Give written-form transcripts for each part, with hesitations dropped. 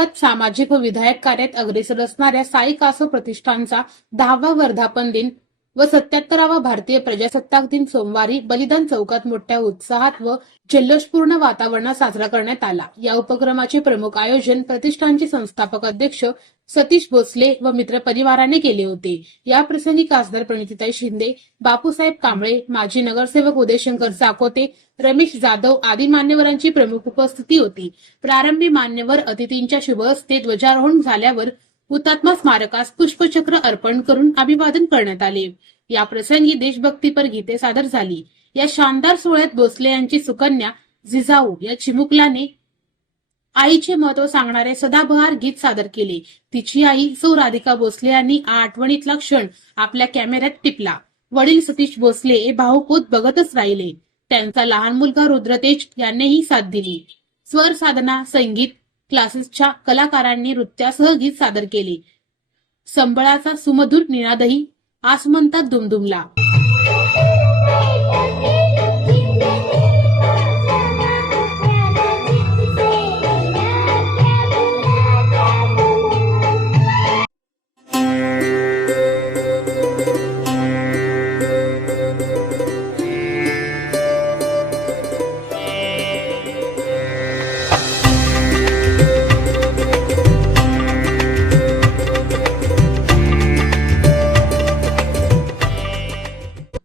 शहरात सामाजिक व विधायक कार्यात अग्रेसर असणाऱ्या साई कासव प्रतिष्ठानचा 10वा वर्धापन दिन व 77वा भारतीय प्रजासत्ताक दिन सोमवारी बलिदान चौकात मोठ्या उत्साहात व जल्लोषपूर्ण वातावरणात साजरा करण्यात आला। या उपक्रमाचे प्रमुख आयोजन प्रतिष्ठानचे संस्थापक अध्यक्ष सतीश भोसले व मित्र परिवाराने केले होते। या प्रसंगी खासदार प्रणितीताई शिंदे, बापूसाहेब कांबळे, माजी नगरसेवक उदयशंकर चाकोते, रमेश जाधव आदी मान्यवरांची प्रमुख उपस्थिती होती। प्रारंभी मान्यवर अतिथींच्या शुभ हस्ते ध्वजारोहण झाल्यावर हुतात्मा स्मारकास पुष्पचक्र अर्पण करून अभिवादन करण्यात आले। या प्रसंगी देशभक्तीपर गीते सादर झाली। या शानदार सोहळ्यात भोसले यांची सुकन्या जिजाऊ या चिमुकल्याने आईचे महत्व सांगणारे सदाबहार गीत सादर केले। तिची आई सौ राधिका भोसले यांनी आठवणीतला क्षण आपल्या कॅमेऱ्यात टिपला। वडील सतीश भोसले हे भावपूत बघतच राहिले। त्यांचा लहान मुलगा रुद्रतेज यांनीही साथ दिली। स्वर साधना, संगीत क्लासेसच्या कलाकारांनी नृत्यासह गीत सादर केले। संबळाचा सुमधुर निनादही आसमंतात दुमदुमला।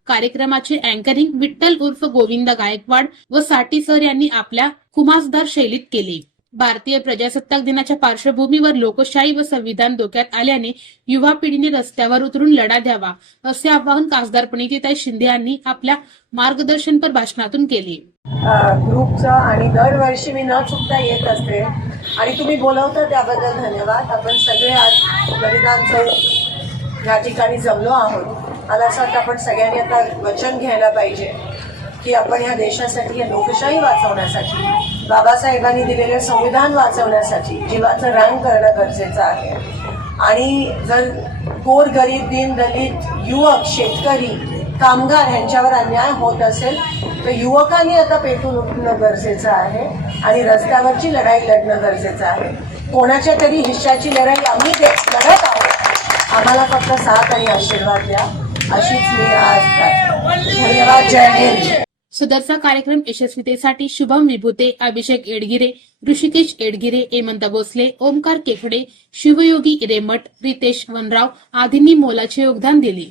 कार्यक्रमाचे अँकरिंग विठ्ठल उर्फ गोविंद गायकवाड व साठी सर यांनी आपल्या खुमासदार शैलीत केले। भारतीय प्रजासत्ताक दिनाच्या पार्श्वभूमीवर लोकशाही व संविधान धोक्यात आल्याने युवा पिढीने रस्त्यावर उतरून लढा द्यावा असे आवाहन खासदार प्रणितीताई शिंदे यांनी आपल्या मार्गदर्शनपर भाषणातून केले। ग्रुपचा आणि दरवर्षी मी न चुकता येत असते आणि तुम्ही बोलवता त्याबद्दल धन्यवाद। आपण सगळे आज बलिदान चौक या ठिकाणी जमलो आहोत। मला असं वाटतं आपण सगळ्यांनी आता वचन घ्यायला पाहिजे की आपण या देशासाठी, या लोकशाही वाचवण्यासाठी, बाबासाहेबांनी दिलेले संविधान वाचवण्यासाठी जीवाचं रान करणं गरजेचं आहे। आणि जर गोर गरीब, दीन दलित, युवक, शेतकरी, कामगार यांच्यावर अन्याय होत असेल तर युवकांनी आता पेटून उठणं गरजेचं आहे आणि रस्त्यावरची लढाई लढणं गरजेचं आहे। कोणाच्या तरी हिश्श्याची लढाई आम्ही लढत आहोत। आम्हाला फक्त साथ आणि आशीर्वाद द्या अशीच मी आज धन्यवाद। जय हिंद। सदरचा कार्यक्रम यशस्वीतेसाठी शुभम विभूते, अभिषेक एडगिरे, ऋषिकेश एडगिरे, हेमंत भोसले, ओमकार केफडे, शिवयोगी रेमठ, रितेश वनराव आदींनी मोलाचे योगदान दिले।